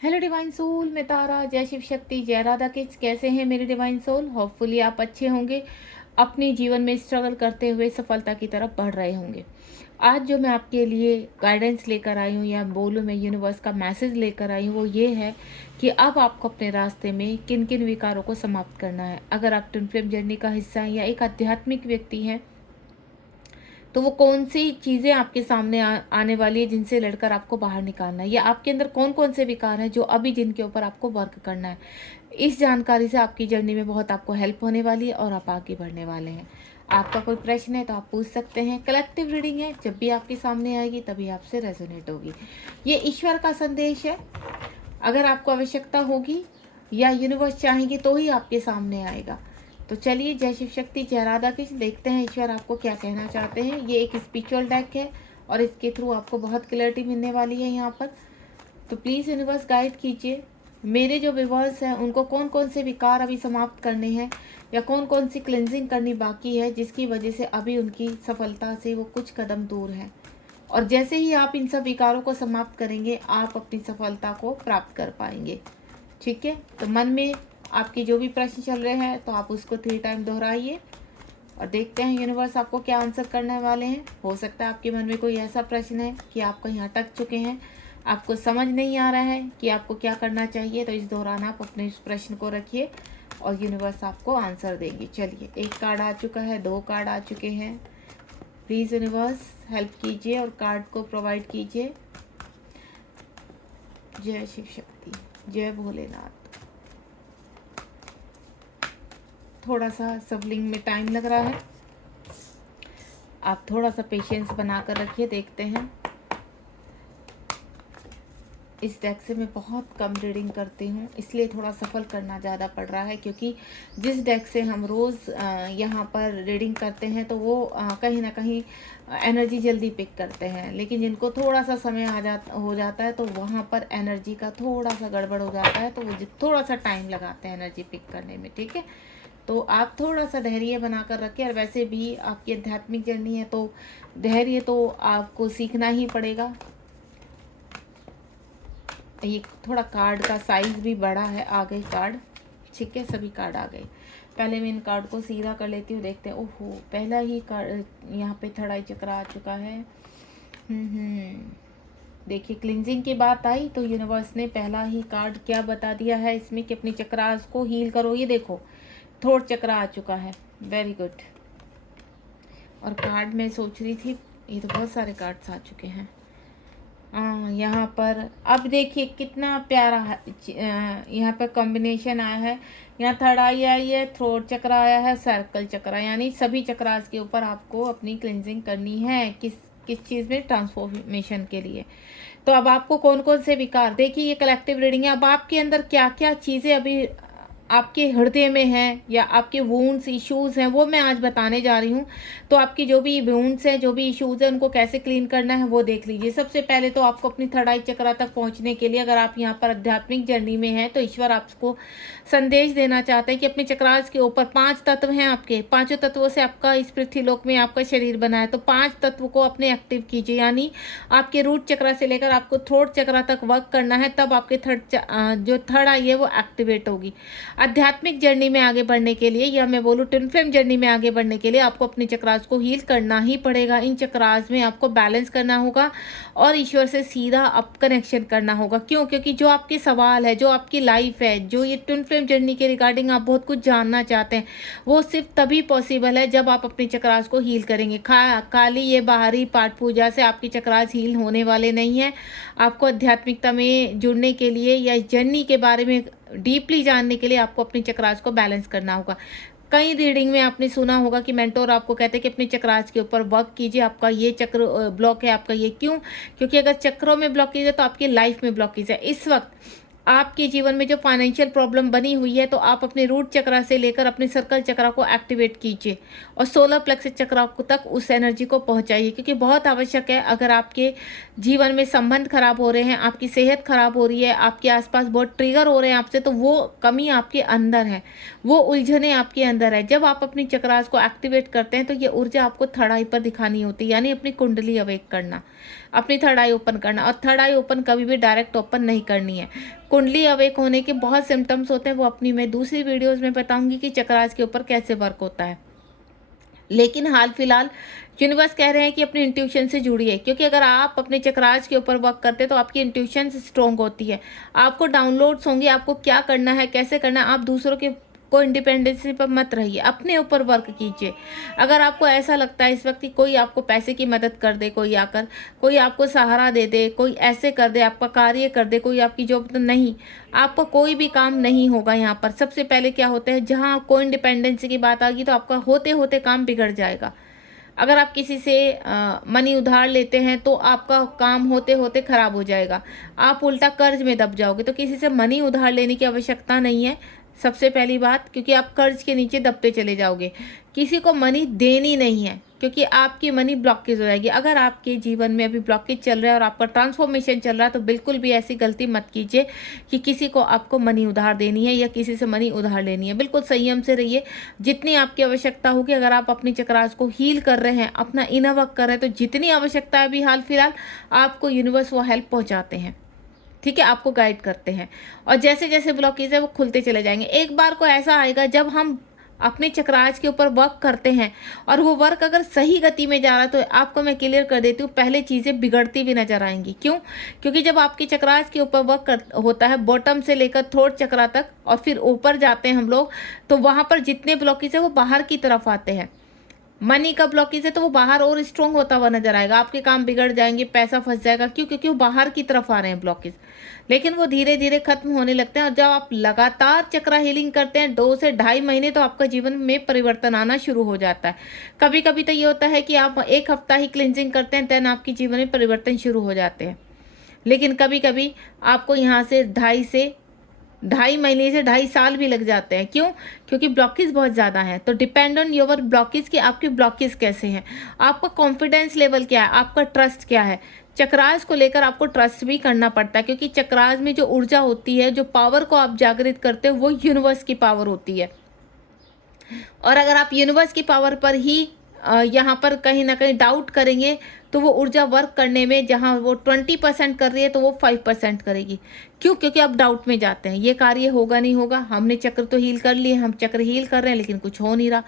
Hello divine soul, मैं तारा। जय शिव शक्ति, जय राधा किड्स। कैसे हैं मेरे डिवाइन सोल? होपफुली आप अच्छे होंगे, अपने जीवन में स्ट्रगल करते हुए सफलता की तरफ बढ़ रहे होंगे। आज जो मैं आपके लिए गाइडेंस लेकर आई हूँ, या बोलूँ मैं यूनिवर्स का मैसेज लेकर आई हूँ, वो ये है कि अब आपको अपने रास्ते में किन किन विकारों को समाप्त करना है। अगर आप ट्विन फ्लेम जर्नी का हिस्सा हैं या एक आध्यात्मिक व्यक्ति हैं, तो वो कौन सी चीज़ें आपके सामने आने वाली है जिनसे लड़कर आपको बाहर निकालना है, या आपके अंदर कौन कौन से विकार हैं जो अभी जिनके ऊपर आपको वर्क करना है। इस जानकारी से आपकी जर्नी में बहुत आपको हेल्प होने वाली है और आप आगे बढ़ने वाले हैं। आपका कोई प्रश्न है तो आप पूछ सकते हैं। कलेक्टिव रीडिंग है, जब भी आपके सामने आएगी तभी आपसे रेजोनेट होगी। ये ईश्वर का संदेश है। अगर आपको आवश्यकता होगी या यूनिवर्स चाहेगी तो ही आपके सामने आएगा। तो चलिए, जय शिव शक्ति, जय राधा कृष्ण। देखते हैं ईश्वर आपको क्या कहना चाहते हैं। ये एक स्पिरिचुअल डेक है और इसके थ्रू आपको बहुत क्लैरिटी मिलने वाली है यहाँ पर। तो प्लीज़ यूनिवर्स गाइड कीजिए मेरे जो व्यूअर्स हैं, उनको कौन कौन से विकार अभी समाप्त करने हैं, या कौन कौन सी क्लेंजिंग करनी बाकी है जिसकी वजह से अभी उनकी सफलता से वो कुछ कदम दूर हैं। और जैसे ही आप इन सब विकारों को समाप्त करेंगे, आप अपनी सफलता को प्राप्त कर पाएंगे। ठीक है, तो मन में आपके जो भी प्रश्न चल रहे हैं तो आप उसको 3 टाइम दोहराइए और देखते हैं यूनिवर्स आपको क्या आंसर करने वाले हैं। हो सकता है आपके मन में कोई ऐसा प्रश्न है कि आप कहीं अटक चुके हैं, आपको समझ नहीं आ रहा है कि आपको क्या करना चाहिए। तो इस दौरान आप अपने इस प्रश्न को रखिए और यूनिवर्स आपको आंसर देंगे। चलिए, 1 कार्ड आ चुका है, 2 कार्ड आ चुके हैं। प्लीज़ यूनिवर्स हेल्प कीजिए और कार्ड को प्रोवाइड कीजिए। जय शिव शक्ति, जय भोलेनाथ। थोड़ा सा सफलिंग में टाइम लग रहा है, आप थोड़ा सा पेशेंस बना कर रखिए। देखते हैं। इस डेक से मैं बहुत कम रीडिंग करती हूँ, इसलिए थोड़ा सफ़र करना ज़्यादा पड़ रहा है, क्योंकि जिस डेक से हम रोज़ यहाँ पर रीडिंग करते हैं तो वो कहीं ना कहीं एनर्जी जल्दी पिक करते हैं, लेकिन जिनको थोड़ा सा समय हो जाता है तो वहाँ पर एनर्जी का थोड़ा सा गड़बड़ हो जाता है, तो वो थोड़ा सा टाइम लगाते हैं एनर्जी पिक करने में। ठीक है, तो आप थोड़ा सा धैर्य बना कर रखें। और वैसे भी आपकी आध्यात्मिक जर्नी है तो धैर्य तो आपको सीखना ही पड़ेगा। ये थोड़ा कार्ड का साइज भी बड़ा है। आ गए कार्ड, ठीक है, सभी कार्ड आ गए। पहले मैं इन कार्ड को सीधा कर लेती हूँ। देखते हैं। ओहो, पहला ही कार्ड यहाँ पे थर्ड आई चक्र आ चुका है। देखिए, क्लिनजिंग की बात आई तो यूनिवर्स ने पहला ही कार्ड क्या बता दिया है इसमें कि अपनी चक्रास को हील करो। ये देखो, थर्ड चक्र आ चुका है। Very good. और कार्ड मैं सोच रही थी, ये तो बहुत सारे कार्ड्स आ चुके हैं। यहाँ पर अब देखिए कितना प्यारा है। यहाँ पर कॉम्बिनेशन आया है। यहाँ थर्ड आई आई है, थ्रोट चक्र आया है, सर्कल चक्र, यानी सभी चक्रास के ऊपर आपको अपनी क्लिनजिंग करनी है। किस किस चीज़ में? ट्रांसफॉर्मेशन के लिए। तो अब आपको कौन कौन से विकार, देखिए ये कलेक्टिव रीडिंग है। अब आपके अंदर क्या क्या चीज़ें अभी आपके हृदय में हैं या आपके वुंड्स इश्यूज़ हैं, वो मैं आज बताने जा रही हूँ। तो आपकी जो भी वुंड्स हैं, जो भी इश्यूज़ हैं, उनको कैसे क्लीन करना है वो देख लीजिए। सबसे पहले तो आपको अपनी थर्ड आई चक्र तक पहुँचने के लिए, अगर आप यहाँ पर आध्यात्मिक जर्नी में हैं, तो ईश्वर आपको संदेश देना चाहते हैं कि अपने चक्रास के ऊपर 5 तत्व हैं आपके। 5 तत्वों से आपका इस पृथ्वी लोक में आपका शरीर बना है। तो 5 तत्व को अपने एक्टिव कीजिए, यानी आपके रूट चक्र से लेकर आपको थ्रोट चक्र तक वर्क करना है, तब आपके जो थर्ड आई है वो एक्टिवेट होगी। आध्यात्मिक जर्नी में आगे बढ़ने के लिए, या मैं बोलूँ ट्विन फ्लेम जर्नी में आगे बढ़ने के लिए, आपको अपने चक्रास को हील करना ही पड़ेगा। इन चक्रास में आपको बैलेंस करना होगा और ईश्वर से सीधा अप कनेक्शन करना होगा। क्यों? क्योंकि जो आपके सवाल है, जो आपकी लाइफ है, जो ये ट्विन फ्लेम जर्नी के रिगार्डिंग आप बहुत कुछ जानना चाहते हैं, वो सिर्फ तभी पॉसिबल है जब आप अपने चक्रास को हील करेंगे। खाली ये बाहरी पाठ पूजा से आपकी चक्रास हील होने वाले नहीं है। आपको आध्यात्मिकता में जुड़ने के लिए या इस जर्नी के बारे में डीपली जानने के लिए आपको अपनी चक्रास को बैलेंस करना होगा। कई रीडिंग में आपने सुना होगा कि मेंटोर आपको कहते हैं कि अपने चक्रास के ऊपर वर्क कीजिए। आपका ये चक्र ब्लॉक है, आपका ये क्यों? क्योंकि अगर चक्रों में ब्लॉकेज है तो आपकी लाइफ में ब्लॉकेज है। इस वक्त आपके जीवन में जो फाइनेंशियल प्रॉब्लम बनी हुई है, तो आप अपने रूट चक्रा से लेकर अपने सर्कल चक्रा को एक्टिवेट कीजिए और सोलर प्लेक्स चक्रा तक उस एनर्जी को पहुंचाइए, क्योंकि बहुत आवश्यक है। अगर आपके जीवन में संबंध खराब हो रहे हैं, आपकी सेहत खराब हो रही है, आपके आसपास बहुत ट्रिगर हो रहे हैं आपसे, तो वो कमी आपके अंदर है, वो उलझने आपके अंदर है। जब आप अपनी चक्रास को एक्टिवेट करते हैं तो ये ऊर्जा आपको थर्ड आई पर दिखानी होती है, यानी अपनी कुंडली अवेक करना, अपनी थर्ड आई ओपन करना। और थर्ड आई ओपन कभी भी डायरेक्ट ओपन नहीं करनी है। कुंडली अवेक होने के बहुत सिम्टम्स होते हैं, वो अपनी मैं दूसरी वीडियोज़ में बताऊंगी कि चक्रास के ऊपर कैसे वर्क होता है। लेकिन हाल फिलहाल यूनिवर्स कह रहे हैं कि अपनी इंट्यूशन से जुड़िए, क्योंकि अगर आप अपने चक्रास के ऊपर वर्क करते हैं तो आपकी इंट्यूशन स्ट्रॉन्ग होती है, आपको डाउनलोड्स होंगे, आपको क्या करना है, कैसे करना है। आप दूसरों के को इंडिपेंडेंसी पर मत रहिए, अपने ऊपर वर्क कीजिए। अगर आपको ऐसा लगता है इस वक्त कि कोई आपको पैसे की मदद कर दे, कोई आकर कोई आपको सहारा दे दे, कोई ऐसे कर दे, आपका कार्य कर दे, कोई आपकी जॉब, तो नहीं, आपका कोई भी काम नहीं होगा यहाँ पर। सबसे पहले क्या होता है, जहाँ कोई इंडिपेंडेंसी की बात आ गई तो आपका होते होते काम बिगड़ जाएगा। अगर आप किसी से मनी उधार लेते हैं तो आपका काम होते होते खराब हो जाएगा, आप उल्टा कर्ज में दब जाओगे। तो किसी से मनी उधार लेने की आवश्यकता नहीं है, सबसे पहली बात, क्योंकि आप कर्ज के नीचे दबते चले जाओगे। किसी को मनी देनी नहीं है, क्योंकि आपकी मनी ब्लॉकेज हो जाएगी। अगर आपके जीवन में अभी ब्लॉकेज चल रहा है और आपका ट्रांसफॉर्मेशन चल रहा है तो बिल्कुल भी ऐसी गलती मत कीजिए कि किसी को आपको मनी उधार देनी है या किसी से मनी उधार लेनी है। बिल्कुल संयम से रहिए, जितनी आपकी आवश्यकता होगी। अगर आप अपनी चक्रास को हील कर रहे हैं, अपना इनर वर्क कर रहे हैं, तो जितनी आवश्यकता है अभी हाल फिलहाल, आपको यूनिवर्स वो हेल्प पहुँचाते हैं, ठीक है, आपको गाइड करते हैं। और जैसे जैसे ब्लॉकेज है वो खुलते चले जाएंगे। एक बार को ऐसा आएगा जब हम अपने चक्रास के ऊपर वर्क करते हैं और वो वर्क अगर सही गति में जा रहा है तो आपको मैं क्लियर कर देती हूँ, पहले चीज़ें बिगड़ती भी नजर आएंगी। क्यों? क्योंकि जब आपके चक्रास के ऊपर वर्क होता है, बॉटम से लेकर थ्रोट चक्रा तक, और फिर ऊपर जाते हैं हम लोग, तो वहाँ पर जितने ब्लॉकेज है वो बाहर की तरफ आते हैं। मनी का ब्लॉकेज है तो वो बाहर और स्ट्रॉन्ग होता हुआ नजर आएगा, आपके काम बिगड़ जाएंगे, पैसा फंस जाएगा। क्यों? क्योंकि वो बाहर की तरफ आ रहे हैं ब्लॉकेज। लेकिन वो धीरे धीरे खत्म होने लगते हैं। और जब आप लगातार चक्रा हीलिंग करते हैं 2 से 2.5 महीने, तो आपका जीवन में परिवर्तन आना शुरू हो जाता है। कभी कभी तो ये होता है कि आप 1 हफ्ता ही क्लिनजिंग करते हैं, देन आपके जीवन में परिवर्तन शुरू हो जाते हैं। लेकिन कभी कभी आपको यहाँ से 2.5 महीने से 2.5 साल भी लग जाते हैं। क्यों? क्योंकि ब्लॉकेज बहुत ज़्यादा है। तो डिपेंड ऑन योर ब्लॉकेज कि आपके ब्लॉकेज कैसे हैं, आपका कॉन्फिडेंस लेवल क्या है, आपका ट्रस्ट क्या है। चक्रास को लेकर आपको ट्रस्ट भी करना पड़ता है, क्योंकि चक्रास में जो ऊर्जा होती है, जो पावर को आप जागृत करते हो, वो यूनिवर्स की पावर होती है। और अगर आप यूनिवर्स की पावर पर ही यहाँ पर कहीं ना कहीं डाउट करेंगे तो वो ऊर्जा वर्क करने में, जहाँ वो 20% कर रही है तो वो 5% करेगी। क्यों? क्योंकि आप डाउट में जाते हैं, ये कार्य होगा नहीं होगा। हमने चक्र तो हील कर लिए, हम चक्र हील कर रहे हैं, लेकिन कुछ हो नहीं रहा।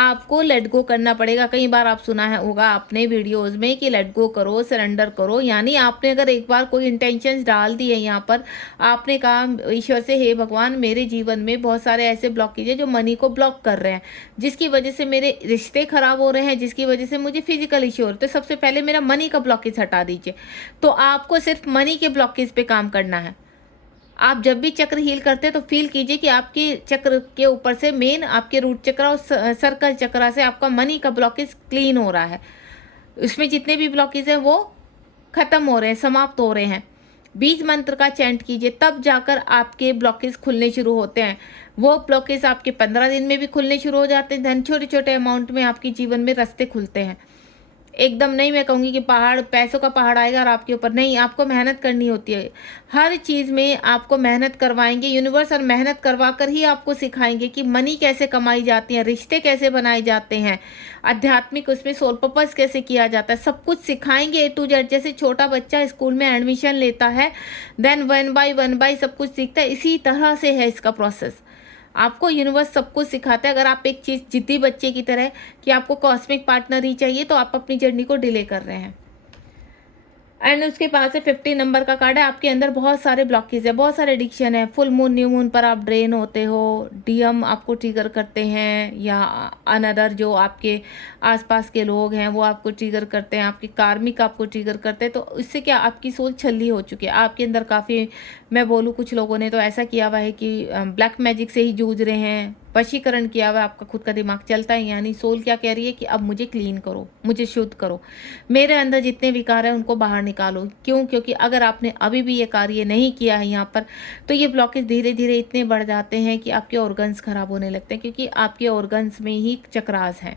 आपको लेट गो करना पड़ेगा। कई बार आप सुना है होगा अपने वीडियोज़ में कि लेट गो करो, सरेंडर करो। यानी आपने अगर एक बार कोई इंटेंशंस डाल दी है यहाँ पर, आपने कहा ईश्वर से, हे भगवान, मेरे जीवन में बहुत सारे ऐसे ब्लॉकेज है जो मनी को ब्लॉक कर रहे हैं, जिसकी वजह से मेरे रिश्ते खराब हो रहे हैं, जिसकी वजह से मुझे फिजिकल इश्यू हो रहे हैं। तो सबसे पहले मेरा मनी का ब्लॉकेज हटा दीजिए। तो आपको सिर्फ मनी के ब्लॉकेज पे काम करना है। आप जब भी चक्र हील करते हैं तो फील कीजिए कि आपके चक्र के ऊपर से, मेन आपके रूट चक्र और सर्कल चक्र से आपका मनी का ब्लॉकेज क्लीन हो रहा है। उसमें जितने भी ब्लॉकेज हैं वो खत्म हो रहे हैं, समाप्त हो रहे हैं। बीज मंत्र का चैंट कीजिए, तब जाकर आपके ब्लॉकेज खुलने शुरू होते हैं। वो ब्लॉकेज आपके 15 दिन में भी खुलने शुरू हो जाते हैं। धन छोटे छोटे अमाउंट में आपके जीवन में रास्ते खुलते हैं। एकदम नहीं मैं कहूँगी कि पहाड़, पैसों का पहाड़ आएगा और आपके ऊपर, नहीं, आपको मेहनत करनी होती है। हर चीज़ में आपको मेहनत करवाएंगे यूनिवर्स, और मेहनत करवा कर ही आपको सिखाएंगे कि मनी कैसे कमाई जाती है, रिश्ते कैसे बनाए जाते हैं, आध्यात्मिक उसमें सोल पर्पस कैसे किया जाता है, सब कुछ सिखाएंगे A to Z। जैसे छोटा बच्चा स्कूल में एडमिशन लेता है, देन 1 बाय सब कुछ सीखता है, इसी तरह से है इसका प्रोसेस। आपको यूनिवर्स सब कुछ सिखाता है। अगर आप एक चीज़ जिद्दी बच्चे की तरह कि आपको कॉस्मिक पार्टनर ही चाहिए, तो आप अपनी जर्नी को डिले कर रहे हैं। एंड उसके पास है 50 नंबर का कार्ड है। आपके अंदर बहुत सारे ब्लॉकेज है, बहुत सारे एडिक्शन है। फुल मून, न्यू मून पर आप ड्रेन होते हो, डीएम आपको ट्रिगर करते हैं, या अनदर जो आपके आसपास के लोग हैं वो आपको ट्रिगर करते हैं, आपके कार्मिक आपको ट्रिगर करते हैं। तो इससे क्या, आपकी सोल छल्ली हो चुकी है। आपके अंदर काफ़ी, मैं बोलूँ कुछ लोगों ने तो ऐसा किया हुआ है कि ब्लैक मैजिक से ही जूझ रहे हैं, वशीकरण किया हुआ है। आपका खुद का दिमाग चलता है, यानी सोल क्या कह रही है कि अब मुझे क्लीन करो, मुझे शुद्ध करो, मेरे अंदर जितने विकार हैं उनको बाहर निकालो। क्यों? क्योंकि अगर आपने अभी भी ये कार्य नहीं किया है यहाँ पर, तो ये ब्लॉकेज धीरे धीरे इतने बढ़ जाते हैं कि आपके ऑर्गन्स खराब होने लगते हैं, क्योंकि आपके ऑर्गन्स में ही चक्रास हैं।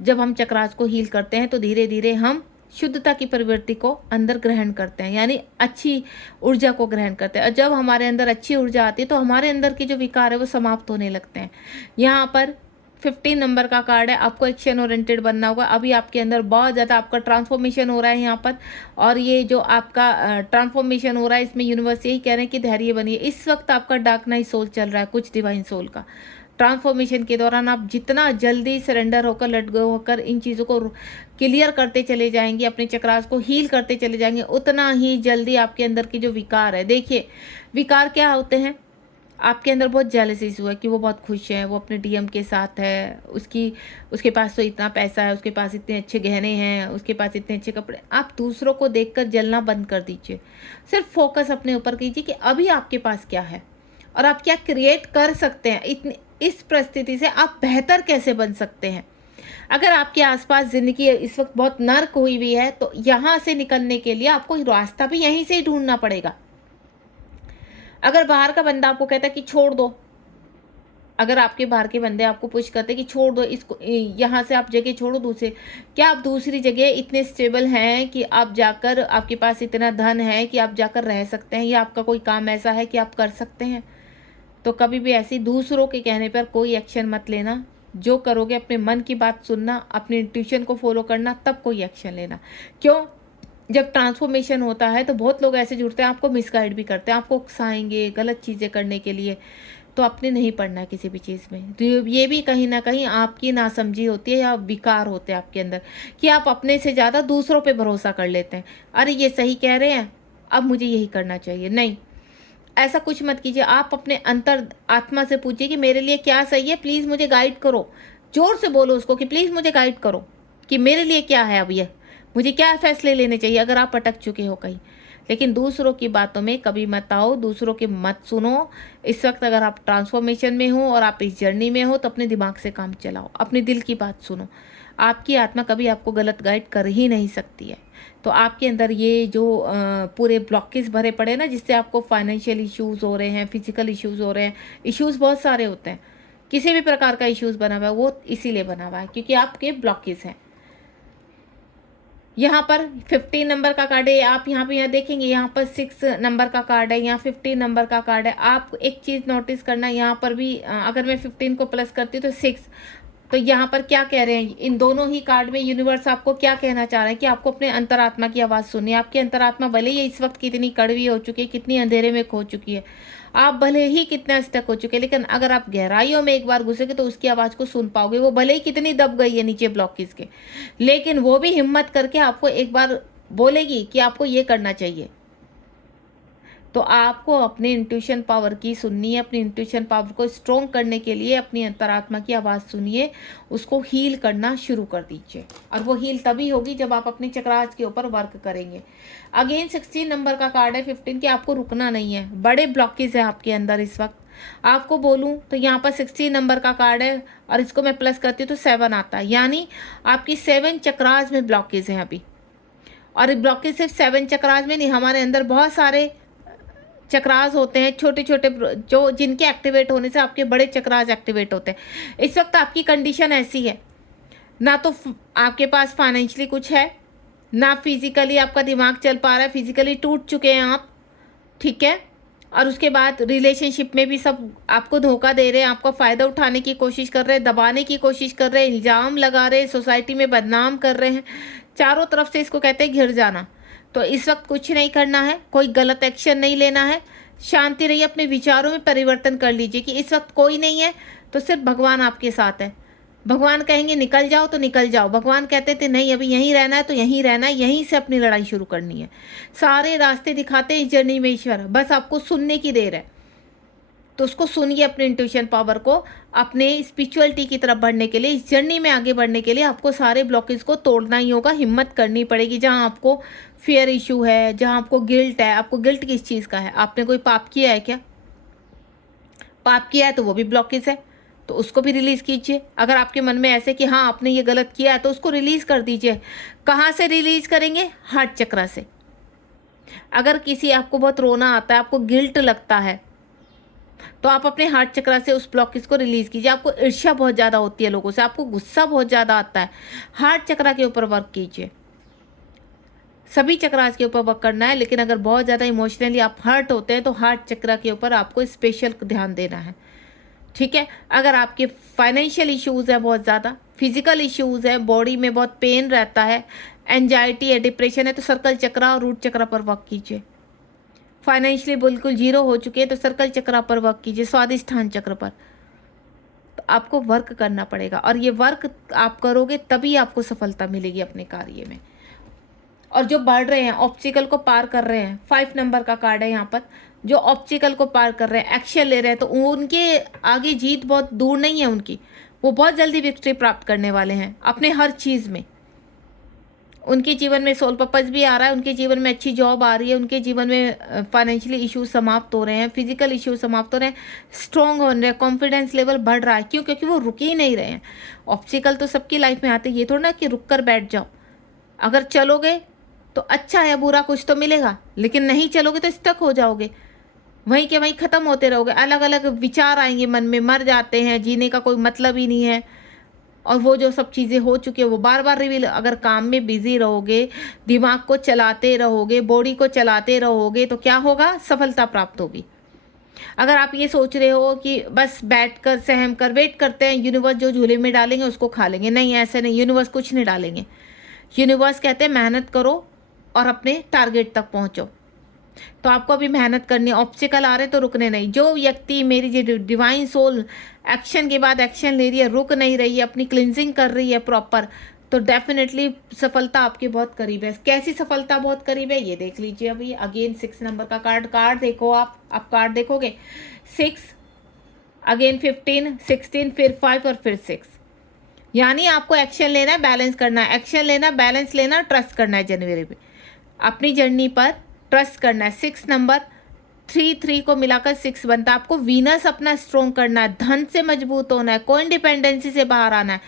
जब हम चक्रास को हील करते हैं तो धीरे धीरे हम शुद्धता की प्रवृत्ति को अंदर ग्रहण करते हैं, यानी अच्छी ऊर्जा को ग्रहण करते हैं। और जब हमारे अंदर अच्छी ऊर्जा आती है तो हमारे अंदर के जो विकार है वो समाप्त होने लगते हैं। यहाँ पर 15 नंबर का कार्ड है। आपको एक्शन ओरिएंटेड बनना होगा। अभी आपके अंदर बहुत ज़्यादा आपका ट्रांसफॉर्मेशन हो रहा है यहाँ पर, और ये जो आपका ट्रांसफॉर्मेशन हो रहा है इसमें यूनिवर्स यही कह रहे हैं कि धैर्य बनिए। इस वक्त आपका डार्क नाइट सोल चल रहा है, कुछ डिवाइन सोल का। ट्रांसफॉर्मेशन के दौरान आप जितना जल्दी सरेंडर होकर, लेट गो होकर इन चीज़ों को क्लियर करते चले जाएंगे, अपने चक्रास को हील करते चले जाएंगे, उतना ही जल्दी आपके अंदर की जो विकार है, देखिए विकार क्या होते हैं, आपके अंदर बहुत जेलसी हुआ है कि वो बहुत खुश है, वो अपने डीएम के साथ है, उसके पास तो इतना पैसा है, उसके पास इतने अच्छे गहने हैं, उसके पास इतने अच्छे कपड़े। आप दूसरों को देखकर जलना बंद कर दीजिए, सिर्फ फोकस अपने ऊपर कीजिए कि अभी आपके पास क्या है और आप क्या क्रिएट कर सकते हैं। इतनी इस परिस्थिति से आप बेहतर कैसे बन सकते हैं। अगर आपके आसपास ज़िंदगी इस वक्त बहुत नर्क हुई हुई है तो यहाँ से निकलने के लिए आपको रास्ता भी यहीं से ही ढूंढना पड़ेगा। अगर बाहर का बंदा आपको कहता है कि छोड़ दो, अगर आपके बाहर के बंदे आपको पुश करते कि छोड़ दो इसको, यहाँ से आप जगह छोड़ो दूसरे, क्या आप दूसरी जगह इतने स्टेबल हैं कि आप जाकर, आपके पास इतना धन है कि आप जाकर रह सकते हैं, या आपका कोई काम ऐसा है कि आप कर सकते हैं। तो कभी भी ऐसी दूसरों के कहने पर कोई एक्शन मत लेना। जो करोगे अपने मन की बात सुनना, अपने इंट्यूशन को फॉलो करना, तब कोई एक्शन लेना। क्यों? जब ट्रांसफॉर्मेशन होता है तो बहुत लोग ऐसे जुड़ते हैं, आपको मिसगाइड भी करते हैं, आपको उकसाएंगे गलत चीज़ें करने के लिए। तो आपने नहीं पढ़ना है किसी भी चीज़ में। तो ये भी कहीं ना कहीं आपकी नासमझी होती है या विकार होते हैं आपके अंदर, कि आप अपने से ज़्यादा दूसरों पे भरोसा कर लेते हैं। अरे ये सही कह रहे हैं, अब मुझे यही करना चाहिए। नहीं, ऐसा कुछ मत कीजिए। आप अपने अंतर आत्मा से पूछिए कि मेरे लिए क्या सही है, प्लीज़ मुझे गाइड करो। जोर से बोलो उसको कि प्लीज़ मुझे गाइड करो कि मेरे लिए क्या है, अब ये मुझे क्या फैसले लेने चाहिए अगर आप अटक चुके हो कहीं। लेकिन दूसरों की बातों में कभी मत आओ, दूसरों की मत सुनो। इस वक्त अगर आप ट्रांसफॉर्मेशन में हो और आप इस जर्नी में हो तो अपने दिमाग से काम चलाओ, अपने दिल की बात सुनो। आपकी आत्मा कभी आपको गलत गाइड कर ही नहीं सकती है। तो आपके अंदर ये जो पूरे ब्लॉकेज भरे पड़े ना, जिससे आपको फाइनेंशियल इश्यूज़ हो रहे हैं, फिजिकल इश्यूज़ हो रहे हैं, इश्यूज़ बहुत सारे होते हैं, किसी भी प्रकार का इश्यूज़ बना हुआ है वो इसीलिए बना हुआ है क्योंकि आपके ब्लॉकेज हैं। यहाँ पर 15 नंबर का कार्ड है, आप यहाँ देखेंगे, यहाँ पर 6 नंबर का कार्ड है, यहाँ 15 नंबर का कार्ड है। आप एक चीज़ नोटिस करना, यहाँ पर भी अगर मैं 15 को प्लस करती हूँ तो 6, तो यहाँ पर क्या कह रहे हैं, इन दोनों ही कार्ड में यूनिवर्स आपको क्या कहना चाह रहा है कि आपको अपने अंतरात्मा की आवाज़ सुननी है। आपकी अंतरात्मा भले ही इस वक्त कितनी कड़वी हो चुकी है, कितनी अंधेरे में खो चुकी है, आप भले ही कितना स्टक हो चुके हैं, लेकिन अगर आप गहराइयों में एक बार घुसेंगे तो उसकी आवाज़ को सुन पाओगे। वो भले ही कितनी दब गई है नीचे ब्लॉकेज के, लेकिन वो भी हिम्मत करके आपको एक बार बोलेगी कि आपको ये करना चाहिए। तो आपको अपने इंट्यूशन पावर की सुननी है। अपनी इंट्यूशन पावर को स्ट्रॉन्ग करने के लिए अपनी अंतरात्मा की आवाज़ सुनिए, उसको हील करना शुरू कर दीजिए, और वो हील तभी होगी जब आप अपने चक्रास के ऊपर वर्क करेंगे। अगेन 16 नंबर का कार्ड है, 15 के, आपको रुकना नहीं है। बड़े ब्लॉकेज है आपके अंदर इस वक्त। आपको बोलूं तो यहाँ पर 16 नंबर का कार्ड है और इसको मैं प्लस करती हूँ तो 7 आता है, यानी आपकी 7 चक्रास में ब्लॉकेज हैं अभी। और ब्लॉकेज सिर्फ 7 चक्रास में नहीं, हमारे अंदर बहुत सारे चक्रास होते हैं छोटे छोटे, जो जिनके एक्टिवेट होने से आपके बड़े चक्रास एक्टिवेट होते हैं। इस वक्त आपकी कंडीशन ऐसी है, ना तो आपके पास फाइनेंशियली कुछ है, ना फिजिकली आपका दिमाग चल पा रहा है, फिजिकली टूट चुके हैं आप, ठीक है। और उसके बाद रिलेशनशिप में भी सब आपको धोखा दे रहे हैं, आपका फ़ायदा उठाने की कोशिश कर रहे हैं, दबाने की कोशिश कर रहे हैं, इल्ज़ाम लगा रहे हैं, सोसाइटी में बदनाम कर रहे हैं, चारों तरफ से इसको कहते हैं घिर जाना। तो इस वक्त कुछ नहीं करना है, कोई गलत एक्शन नहीं लेना है, शांति रहिए, अपने विचारों में परिवर्तन कर लीजिए कि इस वक्त कोई नहीं है तो सिर्फ भगवान आपके साथ है। भगवान कहेंगे निकल जाओ तो निकल जाओ, भगवान कहते थे नहीं अभी यहीं रहना है तो यहीं रहना है, यहीं से अपनी लड़ाई शुरू करनी है। सारे रास्ते दिखाते हैं इस जर्नी में ईश्वर, बस आपको सुनने की देर है। तो उसको सुनिए, अपने इंट्यूशन पावर को, अपने स्पिरिचुअलिटी की तरफ बढ़ने के लिए, इस जर्नी में आगे बढ़ने के लिए आपको सारे ब्लॉकेज को तोड़ना ही होगा, हिम्मत करनी पड़ेगी। जहाँ आपको फियर इशू है, जहाँ आपको गिल्ट है, आपको गिल्ट किस चीज़ का है, आपने कोई पाप किया है क्या? पाप किया है तो वो भी ब्लॉकेज है, तो उसको भी रिलीज़ कीजिए। अगर आपके मन में ऐसे कि हाँ आपने ये गलत किया है तो उसको रिलीज़ कर दीजिए। कहाँ से रिलीज़ करेंगे? हार्ट चक्र से। अगर किसी आपको बहुत रोना आता है, आपको गिल्ट लगता है, तो आप अपने हार्ट चक्र से उस ब्लॉकेज को रिलीज कीजिए। आपको ईर्ष्या बहुत ज़्यादा होती है लोगों से, आपको गुस्सा बहुत ज़्यादा आता है, हार्ट चक्र के ऊपर वर्क कीजिए। सभी चक्रास के ऊपर वर्क करना है, लेकिन अगर बहुत ज़्यादा इमोशनली आप हर्ट होते हैं तो हार्ट चक्र के ऊपर आपको स्पेशल ध्यान देना है, ठीक है। अगर आपके फाइनेंशियल इश्यूज़ है, बहुत ज़्यादा फिजिकल इश्यूज़ है, बॉडी में बहुत पेन रहता है, एंजाइटी है, डिप्रेशन है, तो सर्कल चक्र और रूट चक्र पर वर्क कीजिए। फाइनेंशियली बिल्कुल जीरो हो चुके हैं तो सर्कल चक्र पर वर्क कीजिए, स्वादिष्ठान चक्र पर। तो आपको वर्क करना पड़ेगा और ये वर्क आप करोगे तभी आपको सफलता मिलेगी अपने कार्य में। और जो बढ़ रहे हैं, ऑब्स्टिकल को पार कर रहे हैं, 5 नंबर का कार्ड है यहाँ पर, जो ऑब्स्टिकल को पार कर रहे हैं, एक्शन ले रहे हैं, तो उनके आगे जीत बहुत दूर नहीं है उनकी। वो बहुत जल्दी विक्ट्री प्राप्त करने वाले हैं अपने हर चीज़ में। उनके जीवन में सोल पर्पस भी आ रहा है, उनके जीवन में अच्छी जॉब आ रही है, उनके जीवन में फाइनेंशियली इश्यूज समाप्त हो रहे हैं, फिजिकल इश्यूज समाप्त हो रहे हैं, स्ट्रॉन्ग हो रहे हैं, कॉन्फिडेंस लेवल बढ़ रहा है। क्यों? क्योंकि वो रुक ही नहीं रहे हैं। ऑब्स्टिकल तो सबकी लाइफ में आते हैं, ये थोड़ा ना कि रुक कर बैठ जाओ। अगर चलोगे तो अच्छा है, बुरा कुछ तो मिलेगा, लेकिन नहीं चलोगे तो स्टक हो जाओगे, वहीं के वहीं ख़त्म होते रहोगे। अलग अलग विचार आएंगे मन में, मर जाते हैं, जीने का कोई मतलब ही नहीं है। और वो जो सब चीज़ें हो चुकी है वो बार बार रिवील। अगर काम में बिजी रहोगे, दिमाग को चलाते रहोगे, बॉडी को चलाते रहोगे, तो क्या होगा? सफलता प्राप्त होगी। अगर आप ये सोच रहे हो कि बस बैठकर सहम कर वेट करते हैं, यूनिवर्स जो झूले में डालेंगे उसको खा लेंगे, नहीं, ऐसे नहीं, यूनिवर्स कुछ नहीं डालेंगे। यूनिवर्स कहते हैं मेहनत करो और अपने टारगेट तक पहुंचो। तो आपको अभी मेहनत करनी है। ऑब्स्टिकल आ रहे तो रुकने नहीं। जो व्यक्ति, मेरी जो डिवाइन सोल एक्शन के बाद एक्शन ले रही है, रुक नहीं रही है, अपनी क्लिनजिंग कर रही है प्रॉपर, तो डेफिनेटली सफलता आपके बहुत करीब है। कैसी सफलता बहुत करीब है ये देख लीजिए अभी। अगेन 6 नंबर का कार्ड देखो आप कार्ड देखोगे 6, अगेन 15, 16, फिर 5 और फिर 6। यानी आपको एक्शन लेना है, बैलेंस करना है, एक्शन लेना, बैलेंस लेना, ट्रस्ट करना है जनवरी में अपनी जर्नी पर ट्रस्ट करना है। 6 नंबर 3 को मिलाकर 6 बनता है। आपको वीनस अपना स्ट्रॉन्ग करना है, धन से मजबूत होना है, को इंडिपेंडेंसी से बाहर आना है,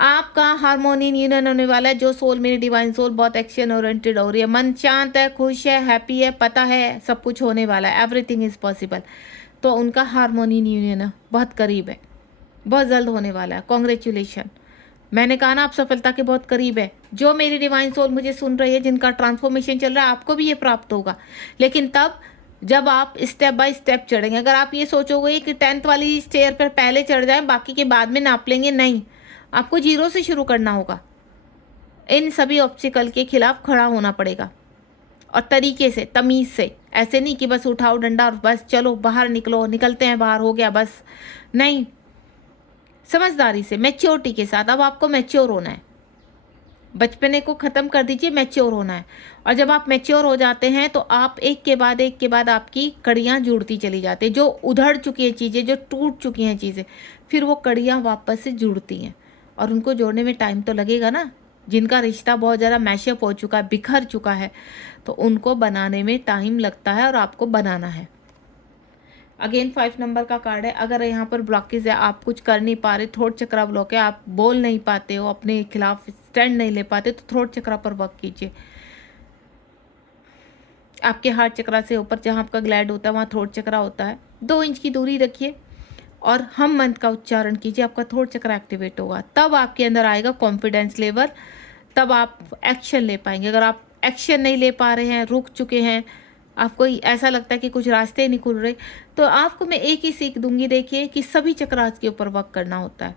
आपका हार्मोनी यूनियन होने वाला है। जो सोल, मेरी डिवाइन सोल बहुत एक्शन ओरिएंटेड हो रही है, मन शांत है, खुश है, हैप्पी है, पता है सब कुछ होने वाला है, एवरीथिंग इज पॉसिबल। तो उनका हार्मोनी यूनियन बहुत करीब है, बहुत जल्द होने वाला है। कॉन्ग्रेचुलेशन। मैंने कहा ना आप सफलता के बहुत करीब है। जो मेरी डिवाइन सोल मुझे सुन रही है, जिनका ट्रांसफॉर्मेशन चल रहा है, आपको भी ये प्राप्त होगा, लेकिन तब जब आप स्टेप बाय स्टेप चढ़ेंगे। अगर आप ये सोचोगे कि 10th वाली स्टेयर पर पहले चढ़ जाएं, बाकी के बाद में नाप लेंगे, नहीं, आपको 0 से शुरू करना होगा। इन सभी ऑब्स्टिकल के खिलाफ खड़ा होना पड़ेगा और तरीके से, तमीज़ से। ऐसे नहीं कि बस उठाओ डंडा और बस चलो बाहर निकलो, निकलते हैं बाहर, हो गया बस, नहीं, समझदारी से, मैच्योरिटी के साथ। अब आपको मैच्योर होना है, बचपने को ख़त्म कर दीजिए, मैच्योर होना है। और जब आप मैच्योर हो जाते हैं तो आप एक के बाद आपकी कड़ियाँ जुड़ती चली जाती है। जो उधड़ चुकी है चीज़ें, जो टूट चुकी हैं चीज़ें, फिर वो कड़ियाँ वापस से जुड़ती हैं और उनको जोड़ने में टाइम तो लगेगा ना। जिनका रिश्ता बहुत ज़्यादा मैशअप हो चुका है, बिखर चुका है, तो उनको बनाने में टाइम लगता है और आपको बनाना है। अगेन 5 नंबर का कार्ड है। अगर यहाँ पर ब्लॉकेज है, आप कुछ कर नहीं पा रहे, थ्रोट चक्रा ब्लॉक है, आप बोल नहीं पाते हो, अपने खिलाफ स्टैंड नहीं ले पाते, तो थ्रोट चक्रा पर वर्क कीजिए। आपके हार्ट चक्रा से ऊपर जहाँ आपका ग्लैड होता है वहाँ थ्रोट चक्रा होता है। 2 इंच की दूरी रखिए और हम मंत्र का उच्चारण कीजिए, आपका थ्रोट चक्रा एक्टिवेट होगा। तब आपके अंदर आएगा कॉन्फिडेंस लेवल, तब आप एक्शन ले पाएंगे। अगर आप एक्शन नहीं ले पा रहे हैं, रुक चुके हैं, आपको ऐसा लगता है कि कुछ रास्ते नहीं खुल रहे, तो आपको मैं एक ही सीख दूंगी। देखिए कि सभी चक्रास के ऊपर वर्क करना होता है।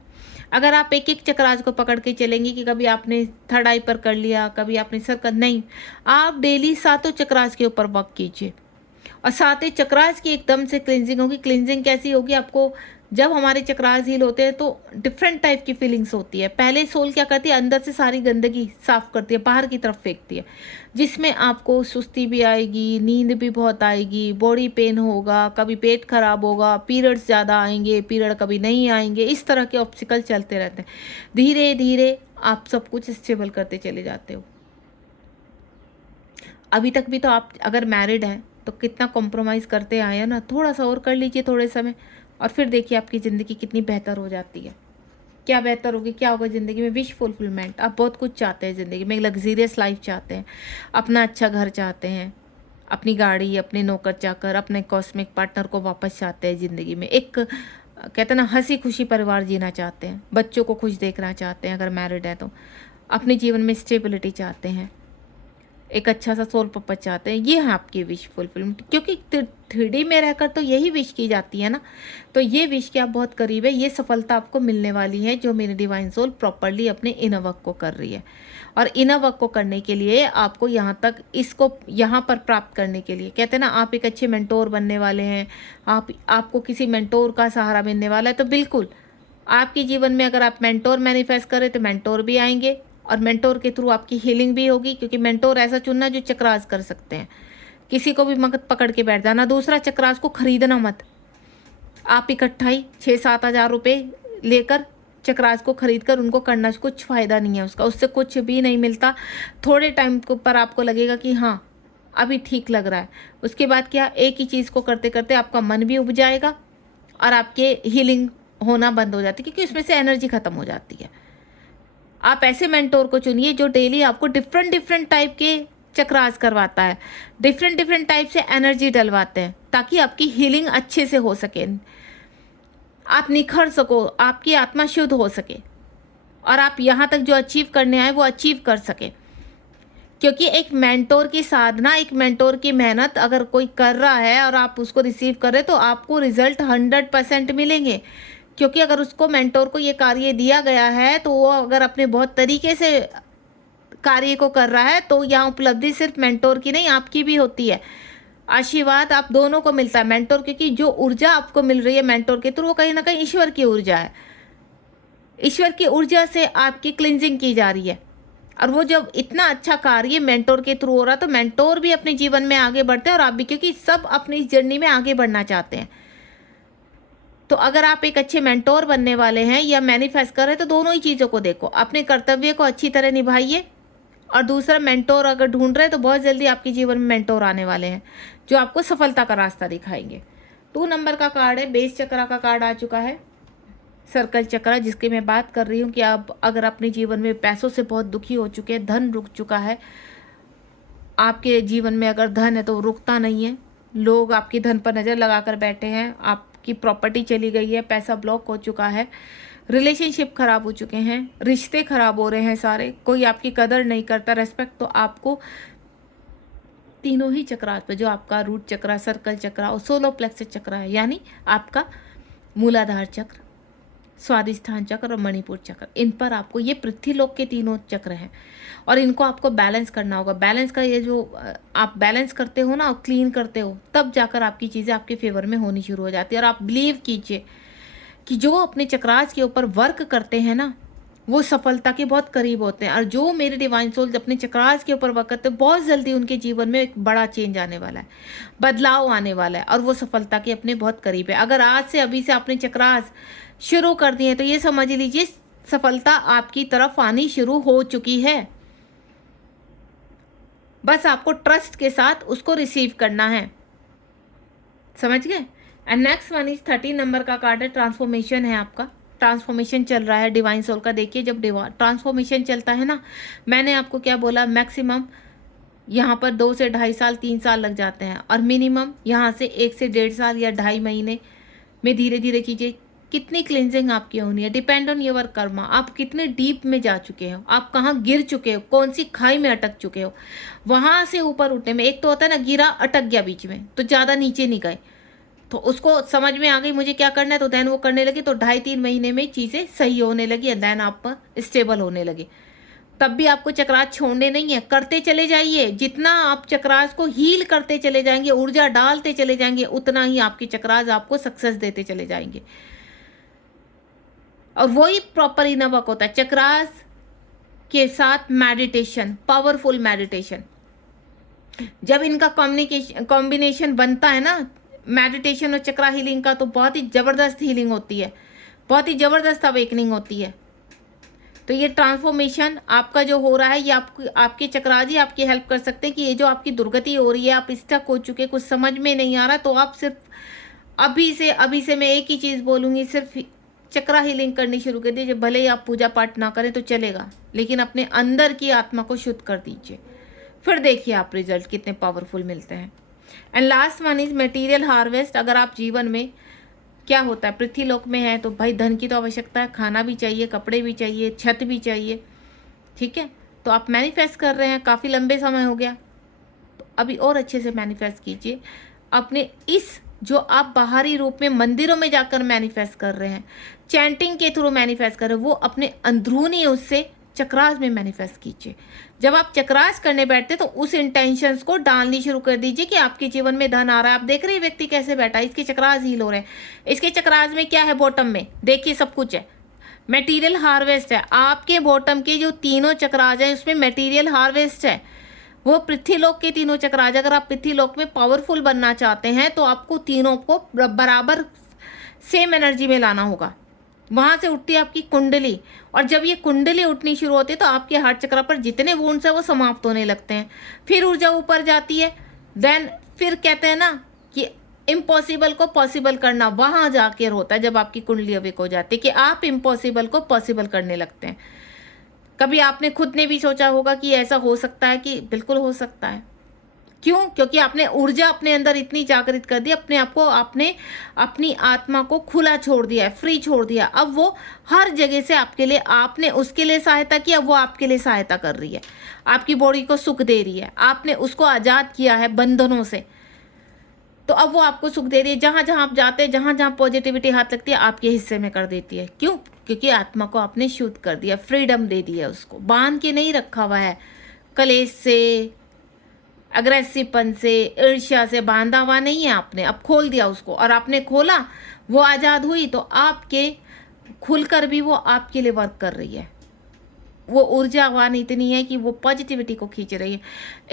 अगर आप एक एक चक्रास को पकड़ के चलेंगे कि कभी आपने थर्ड आई पर कर लिया, कभी आपने सर्कल, नहीं, आप डेली 7 चक्रास के ऊपर वर्क कीजिए और 7 चक्रास की एकदम से क्लिनजिंग होगी। क्लिनजिंग कैसी होगी? आपको जब हमारे चक्रास हील होते हैं तो डिफरेंट टाइप की फीलिंग्स होती है। पहले सोल क्या करती है? अंदर से सारी गंदगी साफ करती है, बाहर की तरफ फेंकती है, जिसमें आपको सुस्ती भी आएगी, नींद भी बहुत आएगी, बॉडी पेन होगा, कभी पेट खराब होगा, पीरियड्स ज़्यादा आएंगे, पीरियड कभी नहीं आएंगे, इस तरह के ऑब्स्टिकल चलते रहते हैं। धीरे धीरे आप सब कुछ स्टेबल करते चले जाते हो। अभी तक भी तो आप अगर मैरिड हैं तो कितना कॉम्प्रोमाइज़ करते आए हो ना, थोड़ा सा और कर लीजिए थोड़े समय, और फिर देखिए आपकी ज़िंदगी कितनी बेहतर हो जाती है। क्या बेहतर होगी, क्या होगा ज़िंदगी में? Wish fulfilment. आप बहुत कुछ चाहते हैं ज़िंदगी में, एक लग्जीरियस लाइफ चाहते हैं, अपना अच्छा घर चाहते हैं, अपनी गाड़ी, अपने नौकर चाकर, अपने कॉस्मिक पार्टनर को वापस चाहते हैं ज़िंदगी में। एक कहते हैं ना, हंसी खुशी परिवार जीना चाहते हैं, बच्चों को खुश देखना चाहते हैं, अगर मैरिड है तो अपने जीवन में स्टेबिलिटी चाहते हैं। एक अच्छा सा सोल पर्पस चाहते हैं, ये है आपकी विश फुलफिलमेंट, क्योंकि 3D में रहकर तो यही विश की जाती है ना। तो ये विश के आप बहुत करीब है, ये सफलता आपको मिलने वाली है जो मेरी डिवाइन सोल प्रॉपरली अपने इनर वर्क को कर रही है। और इनर वर्क को करने के लिए आपको यहाँ तक इसको यहाँ पर प्राप्त करने के लिए कहते हैं ना, आप एक अच्छे मेंटोर बनने वाले हैं, आपको किसी मेंटोर का सहारा मिलने वाला है। तो बिल्कुल आपके जीवन में अगर आप मेंटोर मैनिफेस्ट करें तो मेंटोर भी आएंगे, और मेंटोर के थ्रू आपकी हीलिंग भी होगी, क्योंकि मेंटोर ऐसा चुनना जो चक्रास कर सकते हैं। किसी को भी मगत पकड़ के बैठ जाना। दूसरा, चक्रास को खरीदना मत। आप इकट्ठा ही 6-7 हज़ार रुपये लेकर चक्रास को खरीद कर उनको करना कुछ फ़ायदा नहीं है उसका, उससे कुछ भी नहीं मिलता। थोड़े टाइम पर आपको लगेगा कि हाँ अभी ठीक लग रहा है, उसके बाद क्या, एक ही चीज़ को करते करते आपका मन भी उब जाएगा और आपके हीलिंग होना बंद हो जाती है, क्योंकि उसमें से एनर्जी ख़त्म हो जाती है। आप ऐसे मेंटोर को चुनिए जो डेली आपको डिफरेंट टाइप के चक्रास करवाता है, डिफरेंट टाइप से एनर्जी डलवाते हैं, ताकि आपकी हीलिंग अच्छे से हो सके, आप निखर सको, आपकी आत्मा शुद्ध हो सके, और आप यहाँ तक जो अचीव करने आए वो अचीव कर सके। क्योंकि एक मेंटोर की साधना, एक मेंटोर की मेहनत अगर कोई कर रहा है और आप उसको रिसीव कर रहे तो आपको रिजल्ट 100% मिलेंगे। क्योंकि अगर उसको मेंटोर को ये कार्य दिया गया है तो वो अगर अपने बहुत तरीके से कार्य को कर रहा है तो यहाँ उपलब्धि सिर्फ मेंटोर की नहीं आपकी भी होती है। आशीर्वाद आप दोनों को मिलता है मेंटोर, क्योंकि जो ऊर्जा आपको मिल रही है मेंटोर के थ्रू वो कहीं ना कहीं ईश्वर की ऊर्जा है। ईश्वर की ऊर्जा से आपकी क्लिंजिंग की जा रही है, और वो जब इतना अच्छा कार्य मेंटोर के थ्रू हो रहा तो मेंटोर भी अपने जीवन में आगे बढ़ते हैं और आप भी, क्योंकि सब अपनी इस जर्नी में आगे बढ़ना चाहते हैं। तो अगर आप एक अच्छे मेंटोर बनने वाले हैं या मैनिफेस्ट कर रहे हैं तो दोनों ही चीज़ों को देखो, अपने कर्तव्य को अच्छी तरह निभाइए, और दूसरा मेंटोर अगर ढूंढ रहे हैं तो बहुत जल्दी आपके जीवन में मेंटोर आने वाले हैं जो आपको सफलता का रास्ता दिखाएंगे। 2 नंबर का कार्ड है, बेस चक्रा का कार्ड आ चुका है, सर्कल चक्रा, जिसकी मैं बात कर रही हूँ कि आप अगर अपने जीवन में पैसों से बहुत दुखी हो चुके हैं, धन रुक चुका है आपके जीवन में, अगर धन है तो रुकता नहीं है, लोग आपकी धन पर नज़र लगा कर बैठे हैं, आपकी प्रॉपर्टी चली गई है, पैसा ब्लॉक हो चुका है, रिलेशनशिप खराब हो चुके हैं, रिश्ते खराब हो रहे हैं सारे, कोई आपकी कदर नहीं करता, रेस्पेक्ट, तो आपको तीनों ही चक्रा पे, जो आपका रूट चक्रा, सर्कल चक्रा और सोलर प्लेक्सस चक्रा है, यानी आपका मूलाधार चक्र, स्वादिष्ठान चक्र और मणिपुर चक्र, इन पर आपको ये पृथ्वीलोक के तीनों चक्र हैं और इनको आपको बैलेंस करना होगा। बैलेंस का ये जो आप बैलेंस करते हो ना और क्लीन करते हो, तब जाकर आपकी चीज़ें आपके फेवर में होनी शुरू हो जाती है। और आप बिलीव कीजिए कि जो अपने चक्रास के ऊपर वर्क करते हैं ना वो सफलता के बहुत करीब होते हैं, और जो मेरे डिवाइन सोल्स अपने चक्रास के ऊपर वर्क करते हैं बहुत जल्दी उनके जीवन में एक बड़ा चेंज आने वाला है, बदलाव आने वाला है, और वो सफलता के अपने बहुत करीब है। अगर आज से अभी से आपने चक्रास शुरू कर दिए तो ये समझ लीजिए सफलता आपकी तरफ आनी शुरू हो चुकी है, बस आपको ट्रस्ट के साथ उसको रिसीव करना है, समझ गए। And next one is 13 number का कार्ड है, ट्रांसफॉर्मेशन है आपका, ट्रांसफॉर्मेशन चल रहा है डिवाइन सोल का। देखिए जब ट्रांसफॉर्मेशन चलता है ना, मैंने आपको क्या बोला, मैक्सिमम यहाँ पर 2 से 2.5 साल 3 साल लग जाते हैं, और मिनिमम यहाँ से 1 से 1.5 साल या 2.5 महीने में धीरे धीरे चीज़ें, कितनी क्लिनजिंग आपकी होनी है, डिपेंड ऑन योर कर्मा, आप कितने डीप में जा चुके हो, आप कहाँ गिर चुके हो, कौन सी खाई में अटक चुके हो, वहाँ से ऊपर उठने में। एक तो होता है ना गिरा अटक गया बीच में तो ज़्यादा नीचे नहीं गए, तो उसको समझ में आ गई मुझे क्या करना है, तो दैन वो करने लगी, तो 2.5-3 महीने में चीज़ें सही होने लगी, एंड दैन आप स्टेबल होने लगे। तब भी आपको चक्रास छोड़ने नहीं है, करते चले जाइए, जितना आप चक्रास को हील करते चले जाएंगे, ऊर्जा डालते चले जाएंगे, उतना ही आपकी चक्रास आपको सक्सेस देते चले जाएंगे। और वही प्रॉपर इनर वर्क होता है चक्रास के साथ मेडिटेशन, पावरफुल मेडिटेशन। जब इनका कॉम्बिनेशन बनता है ना, मेडिटेशन और चक्रा हीलिंग का, तो बहुत ही ज़बरदस्त हीलिंग होती है, बहुत ही ज़बरदस्त अवेकनिंग होती है। तो ये ट्रांसफॉर्मेशन आपका जो हो रहा है, ये आपके चक्रास ही आपकी हेल्प कर सकते हैं कि ये जो आपकी दुर्गति हो रही है, आप स्टक हो चुके, कुछ समझ में नहीं आ रहा, तो आप सिर्फ अभी से मैं एक ही चीज़ बोलूँगी, सिर्फ चक्रा हीलिंग करनी शुरू कर दीजिए। भले ही आप पूजा पाठ ना करें तो चलेगा, लेकिन अपने अंदर की आत्मा को शुद्ध कर दीजिए, फिर देखिए आप रिजल्ट कितने पावरफुल मिलते हैं। And last one is material harvest. अगर आप जीवन में क्या होता है, पृथ्वीलोक में है तो भाई धन की तो आवश्यकता है, खाना भी चाहिए, कपड़े भी चाहिए, छत भी चाहिए, ठीक है। तो आप मैनिफेस्ट कर रहे हैं, काफ़ी लंबे समय हो गया, अभी और अच्छे से मैनिफेस्ट कीजिए अपने इस जो आप बाहरी रूप में मंदिरों में जाकर मैनिफेस्ट कर रहे हैं, चैंटिंग के थ्रू मैनिफेस्ट कर रहे हैं, वो अपने अंदरूनी उससे चक्रास में मैनिफेस्ट कीजिए। जब आप चक्रास करने बैठते तो उस इंटेंशंस को डालनी शुरू कर दीजिए कि आपके जीवन में धन आ रहा है। आप देख रहे हैं व्यक्ति कैसे बैठा है, इसके चक्रास हील हो रहे हैं। इसके चक्रास में क्या है, बॉटम में देखिए सब कुछ है, मटेरियल हार्वेस्ट है। आपके बॉटम के जो तीनों चक्रास हैं उसमें मटेरियल हार्वेस्ट है, वो पृथ्वीलोक के तीनों चक्रास। अगर आप पृथ्वीलोक में पावरफुल बनना चाहते हैं तो आपको तीनों को बराबर सेम एनर्जी में लाना होगा। वहाँ से उठती है आपकी कुंडली, और जब ये कुंडली उठनी शुरू होती है तो आपके हार्ट चक्र पर जितने वुंड्स हैं वो समाप्त होने लगते हैं। फिर ऊर्जा ऊपर जाती है। देन फिर कहते हैं ना कि इम्पॉसिबल को पॉसिबल करना वहाँ जाकर होता है, जब आपकी कुंडली अवेक हो जाती है कि आप इम्पॉसिबल को पॉसिबल करने लगते हैं। कभी आपने खुद ने भी सोचा होगा कि ऐसा हो सकता है, कि बिल्कुल हो सकता है। क्यों? क्योंकि आपने ऊर्जा अपने अंदर इतनी जागृत कर दी, अपने आप को, आपने अपनी आत्मा को खुला छोड़ दिया है, फ्री छोड़ दिया। अब वो हर जगह से आपके लिए, आपने उसके लिए सहायता किया, वो आपके लिए सहायता कर रही है, आपकी बॉडी को सुख दे रही है। आपने उसको आज़ाद किया है बंधनों से, तो अब वो आपको सुख दे रही है। जहाँ जहाँ आप जाते हैं, जहाँ जहाँ पॉजिटिविटी हाथ लगती है, आपके हिस्से में कर देती है। क्यों? क्योंकि आत्मा को आपने शुद्ध कर दिया, फ्रीडम दे दी है, उसको बांध के नहीं रखा हुआ है, कलेश से, अग्रेसिवपन से, ईर्ष्या से बांधा हुआ नहीं है आपने। अब खोल दिया उसको, और आपने खोला, वो आज़ाद हुई, तो आपके खुलकर भी वो आपके लिए वर्क कर रही है। वो ऊर्जावान इतनी है कि वो पॉजिटिविटी को खींच रही है,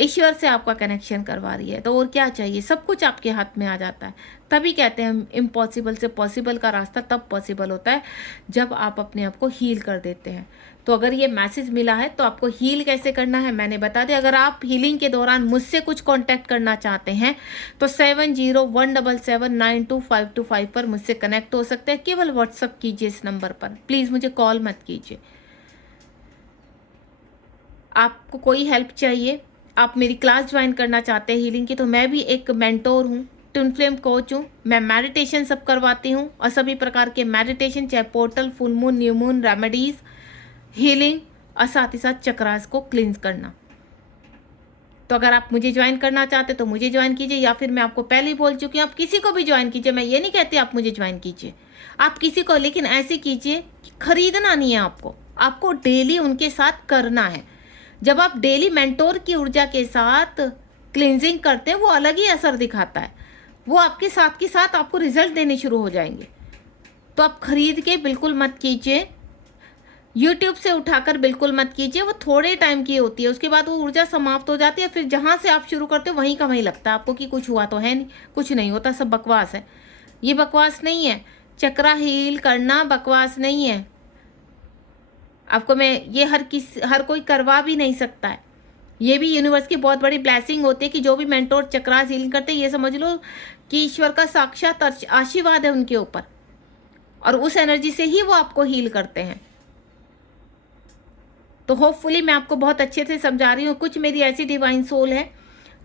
ईश्वर से आपका कनेक्शन करवा रही है। तो और क्या चाहिए, सब कुछ आपके हाथ में आ जाता है। तभी कहते हैं इम्पॉसिबल से पॉसिबल का रास्ता तब पॉसिबल होता है जब आप अपने आप को हील कर देते हैं। तो अगर ये मैसेज मिला है तो आपको हील कैसे करना है मैंने बता दिया। अगर आप हीलिंग के दौरान मुझसे कुछ कांटेक्ट करना चाहते हैं तो 7017792525 पर मुझसे कनेक्ट हो सकते हैं। केवल व्हाट्सअप कीजिए इस नंबर पर, प्लीज़ मुझे कॉल मत कीजिए। आपको कोई हेल्प चाहिए, आप मेरी क्लास ज्वाइन करना चाहते हैं हीलिंग की, तो मैं भी एक मेंटोर हूँ, ट्विन फ्लेम कोच हूँ। मैं मेडिटेशन सब करवाती हूँ, और सभी प्रकार के मेडिटेशन, चाहे portal, full moon, new moon, remedies, healing, और साथ ही साथ चक्रास को क्लींस करना। तो अगर आप मुझे ज्वाइन करना चाहते तो मुझे ज्वाइन कीजिए, या फिर मैं आपको पहले ही बोल चुकी हूँ, आप किसी को भी ज्वाइन कीजिए। मैं ये नहीं कहती आप मुझे ज्वाइन कीजिए, आप किसी को, लेकिन ऐसे कीजिए कि खरीदना नहीं है आपको, आपको डेली उनके साथ करना है। जब आप डेली मेंटोर की ऊर्जा के साथ क्लींजिंग करते हैं, वो अलग ही असर दिखाता है, वो आपके साथ के साथ आपको रिजल्ट देने शुरू हो जाएंगे। तो आप खरीद के बिल्कुल मत कीजिए, यूट्यूब से उठाकर बिल्कुल मत कीजिए, वो थोड़े टाइम की होती है, उसके बाद वो ऊर्जा समाप्त हो जाती है। फिर जहाँ से आप शुरू करते हो वहीं का वहीं लगता है आपको कि कुछ हुआ तो है नहीं, कुछ नहीं होता, सब बकवास है। ये बकवास नहीं है, चक्रा हील करना बकवास नहीं है। आपको मैं ये हर कोई करवा भी नहीं सकता है। ये भी यूनिवर्स की बहुत बड़ी ब्लेसिंग होती है कि जो भी मेंटोर चक्रास हीलिंग करते हैं, ये समझ लो कि ईश्वर का साक्षात आशीर्वाद है उनके ऊपर, और उस एनर्जी से ही वो आपको हील करते हैं। तो होपफुली मैं आपको बहुत अच्छे से समझा रही हूँ। कुछ मेरी ऐसी डिवाइन सोल है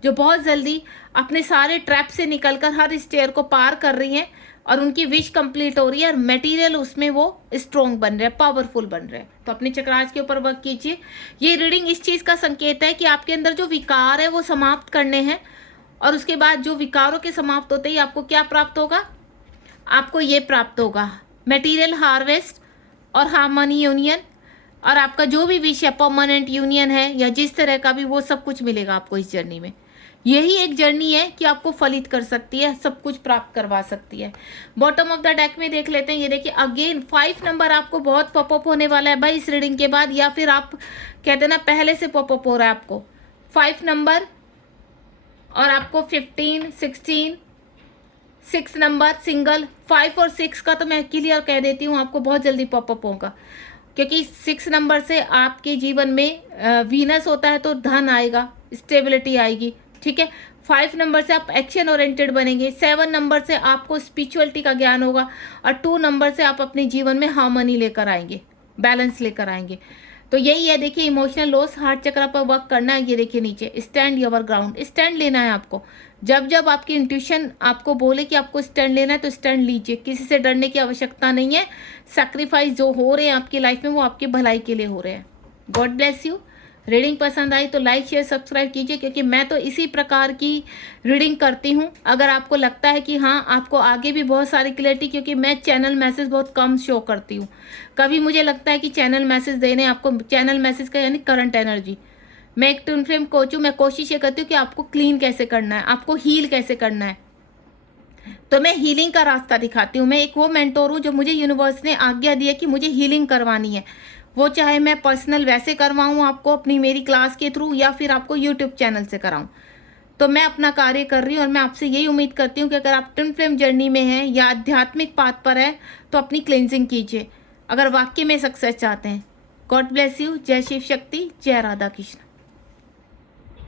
जो बहुत जल्दी अपने सारे ट्रैप से निकलकर हर स्टेयर को पार कर रही हैं, और उनकी विश कंप्लीट हो रही है, और मटेरियल उसमें वो स्ट्रॉन्ग बन रहे हैं, पावरफुल बन रहे हैं। तो अपने चक्रास के ऊपर वर्क कीजिए। ये रीडिंग इस चीज़ का संकेत है कि आपके अंदर जो विकार है वो समाप्त करने हैं, और उसके बाद जो विकारों के समाप्त होते ही आपको क्या प्राप्त होगा, आपको ये प्राप्त होगा, मटेरियल हार्वेस्ट और हार्मनी यूनियन, और आपका जो भी विश है, परमानेंट यूनियन है या जिस तरह का भी, वो सब कुछ मिलेगा आपको इस जर्नी में। यही एक जर्नी है कि आपको फलित कर सकती है, सब कुछ प्राप्त करवा सकती है। बॉटम ऑफ द डेक में देख लेते हैं। ये देखिए अगेन 5 नंबर आपको बहुत पॉपअप होने वाला है भाई इस रीडिंग के बाद, या फिर आप कहते हैं ना पहले से पॉपअप हो रहा है आपको 5 नंबर, और आपको 15, 16, 6 नंबर सिंगल, 5 और 6 का तो मैं क्लियर कह देती हूँ आपको बहुत जल्दी पॉपअप होगा, क्योंकि 6 नंबर से आपके जीवन में वीनस होता है तो धन आएगा, स्टेबिलिटी आएगी, ठीक है। 5 नंबर से आप एक्शन ओरिएंटेड बनेंगे, 7 नंबर से आपको स्पिरिचुअलिटी का ज्ञान होगा, और 2 नंबर से आप अपने जीवन में हार्मनी लेकर आएंगे, बैलेंस लेकर आएंगे। तो यही है, देखिए इमोशनल लॉस, हार्ट चक्र पर वर्क करना है। ये देखिए नीचे स्टैंड योर ग्राउंड, स्टैंड लेना है आपको। जब जब आपकी इंट्यूशन आपको बोले कि आपको स्टैंड लेना है तो स्टैंड लीजिए, किसी से डरने की आवश्यकता नहीं है। सैक्रिफाइस जो हो रहे हैं आपकी लाइफ में वो आपकी भलाई के लिए हो रहे हैं। God bless you. रीडिंग पसंद आई तो लाइक शेयर सब्सक्राइब कीजिए, क्योंकि मैं तो इसी प्रकार की रीडिंग करती हूँ। अगर आपको लगता है कि हाँ आपको आगे भी बहुत सारी क्लैरिटी, क्योंकि मैं चैनल मैसेज बहुत कम शो करती हूँ। कभी मुझे लगता है कि चैनल मैसेज देने आपको, चैनल मैसेज का यानी करंट एनर्जी। मैं एक ट्विन फ्लेम कोच हूँ, मैं कोशिश ये करती हूँ कि आपको क्लीन कैसे करना है, आपको हील कैसे करना है, तो मैं हीलिंग का रास्ता दिखाती हूँ। मैं एक वो मेंटोर हूँ जो मुझे यूनिवर्स ने आज्ञा दी है कि मुझे हीलिंग करवानी है, वो चाहे मैं पर्सनल वैसे करवाऊँ आपको अपनी मेरी क्लास के थ्रू, या फिर आपको यूट्यूब चैनल से कराऊँ। तो मैं अपना कार्य कर रही हूँ, और मैं आपसे यही उम्मीद करती हूँ कि अगर आप ट्विन फ्लेम जर्नी में हैं या आध्यात्मिक पाथ पर है तो अपनी क्लेंजिंग कीजिए, अगर वाकई में सक्सेस चाहते हैं। God bless you. जय शिव शक्ति, जय राधा कृष्ण।